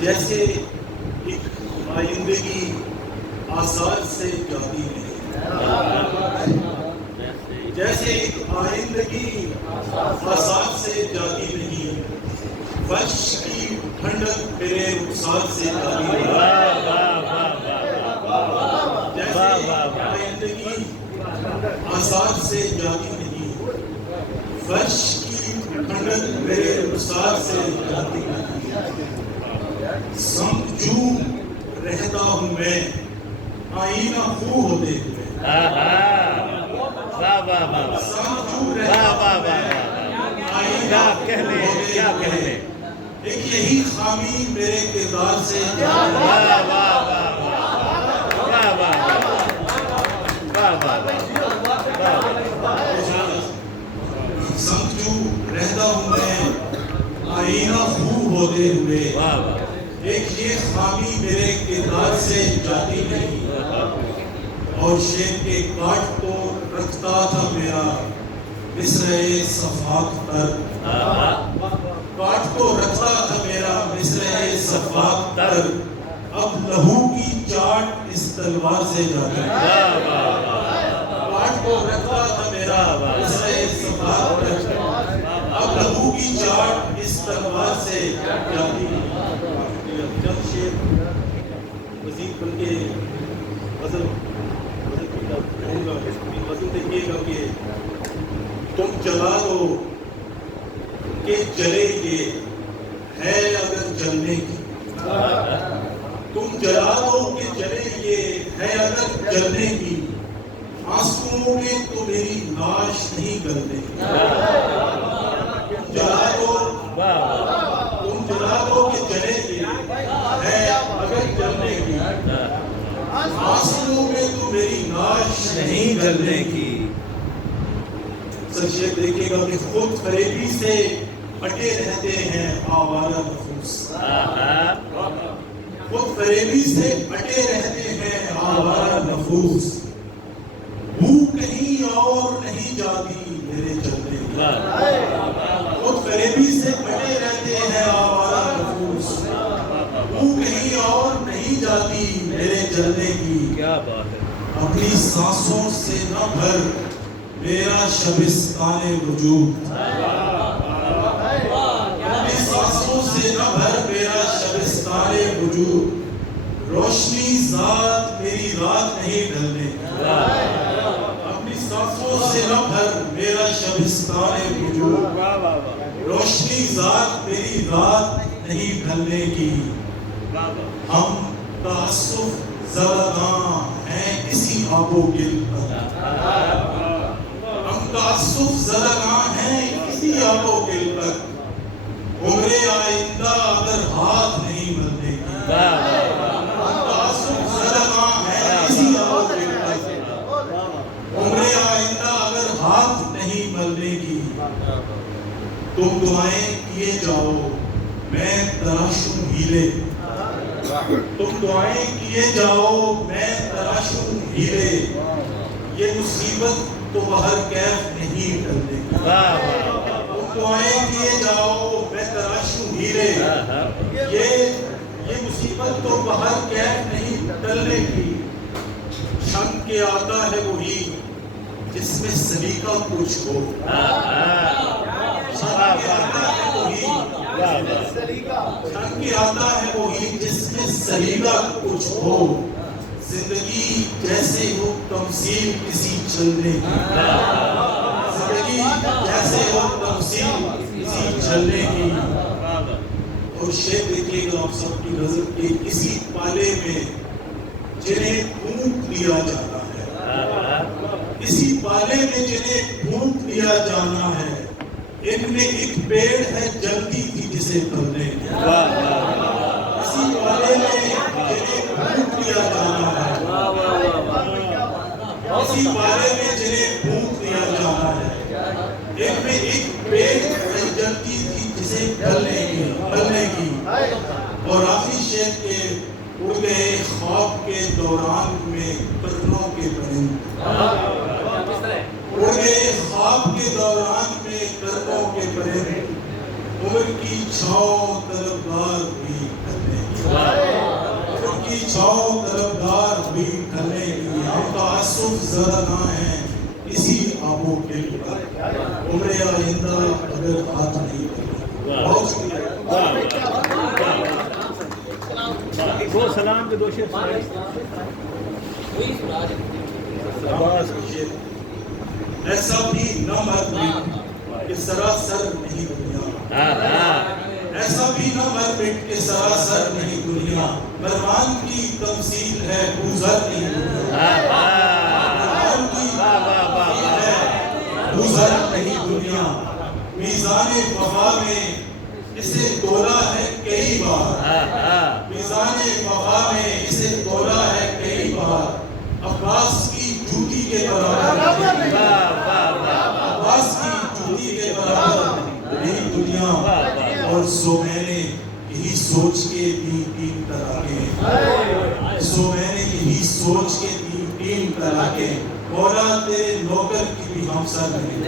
جیسے ایک آئندگی آثار سے جاتی نہیں، جیسے ایک آئندگی آثار سے جاتی نہیں، فرش کی ٹھنڈک میرے رخسار سے جاتی نہیں، جیسے ایک آئندگی آثار سے جاتی نہیں، فرش کی ٹھنڈک میرے رخسار سے جاتی نہیں، سمجھو رہتا ہوں میں آئینہ خو ہوتے ہوئے، سمجھو رہتا ہوں میں آئینہ خو ہوتے ہوئے، ایک یہی خامی میرے کردار سے سمجھو رہتا ہوں میں آئینہ خو ہوتے ہوئے، ایک یہ خامی میرے کردار سے جاتی نہیں، اور شیر کے کاٹ کو رکھتا تھا میرا مصرعِ صفاق تر، کاٹ کو رکھتا تھا میرا مصرعِ صفاق تر، اب لہو کی چاٹ اس تلوار سے جاتی ہے، کاٹ کو رکھتا تھا میرا مصرعِ صفاق تر، اب لہو کی چاٹ اس تلوار سے جاتی ہے۔ جب شیر مزید بن کے غزل کہوں گا، غزل دیکھیے گا کہ تم جلا دو کہ جلے یہ ہے اگر جلنے کی، تم جلا دو کہ جلے یہ ہے اگر جلنے کی، آنسوؤں میں تو میری لاش نہیں گلنے کی، جلا دو تم جلا دو کہ جلے یہ ہے اگر جلنے کی، آنسوؤں میں تو میری لاش نہیں گلنے کی۔ شیخ دیکھیے گا کہ خود فریبی سے اٹے رہتے ہیں آوارہ نفوس، خود فریبی سے اٹے رہتے ہیں آوارہ نفوس، بو کہیں اور نہیں جاتی میرے چلنے کی، خود فریبی سے اٹے رہتے ہیں آوارہ نفوس، بو کہیں اور نہیں جاتی میرے چلنے کی، اپنی سانسوں سے نہ بھر میرا شبستان وجود، اپنی سانسوں سے نہ بھر میرا شبستان وجود، روشنی ذات میری رات نہیں ڈھلنے کی، اپنی سانسوں سے نہ بھر میرا شبستان وجود، روشنی ذات میری رات نہیں ڈھلنے کی، ہم تعصف زدگاں ہیں اسی آب و گل پر، تعصف زدگاں ہیں اسی آب و گل پر، عمر آئندہ اگر ہاتھ نہیں ملنے کی، تعصف زدگاں ہیں اسی آب و گل پر، عمر آئندہ اگر ہاتھ نہیں ملنے کی، تم دعائیں کیے جاؤ میں تراشوں ہیلے، تم دعائیں کیے جاؤ میں تراشوں ہیلے، یہ مصیبت تو بہر کیف نہیں ڈلنے کی، تم دعائیں کیے جاؤ میں تراشوں ہیرے، یہ مصیبت تو بہر کیف نہیں ڈلنے کی، شم کے آتا ہے وہی جس میں سلیقہ کچھ ہو، شم کے آتا ہے وہی جس میں سلیقہ کچھ ہو، زندگی جیسے ہو تمثیل کسی چلنے کی، زندگی جیسے ہو تمثیل کسی چلنے کی، اور شعر دیکھیے گا آپ سب کی نظر کے کسی پالے میں جنہیں پھونک لیا جانا ہے، اسی پالے میں جنہیں پھونک لیا جانا ہے، ان میں ایک پیڑ ہے جلتی تھی جسے تلنے کی، اسی پالے میں جنہیں پھونک لیا جانا ہے، اسی پالے میں جنہیں پھونک لیا جانا ہے، ان میں ایک پیڑ ہے جلتی تھی جسے تلنے کی، اور آخری شعر کے اڑ گئے خواب کے دوران میں پرنوں کے پرند، اڑ گئے خواب کے دوران میں پرنوں کے پرند، عمر کی چھاؤں طلبگار بھی کرنے کی، زدہ کہاں ہیں اسی آب و گل پر عمر آئندہ اگر ہاتھ نہیں کرے. بہت شکریہ. دو سلام کے دو شیخ آواز کیجیے. ایسا بھی نہ مر مٹ کہ سراسر نہیں دنیا. ایسا بھی نہ مر مٹ کہ سراسر نہیں دنیا. مروان کی تمثیل ہے گزر نہیں دنیا. مروان کی تمثیل ہے گزر نہیں دنیا. میزان وفا میں اسے تولا ہے کئی بار. میزان وفا میں اسے تولا ہے کئی بار. عباس کی جوتی کے برابر عباس کی جوتی کے برابر نہیں دنیا. اور سو میں نے یہی سوچ کے تین طلاقیں. سو میں نے یہی سوچ کے تین طلاقیں. مولا تیرے نوکر کی بھی ہم سر نہیں.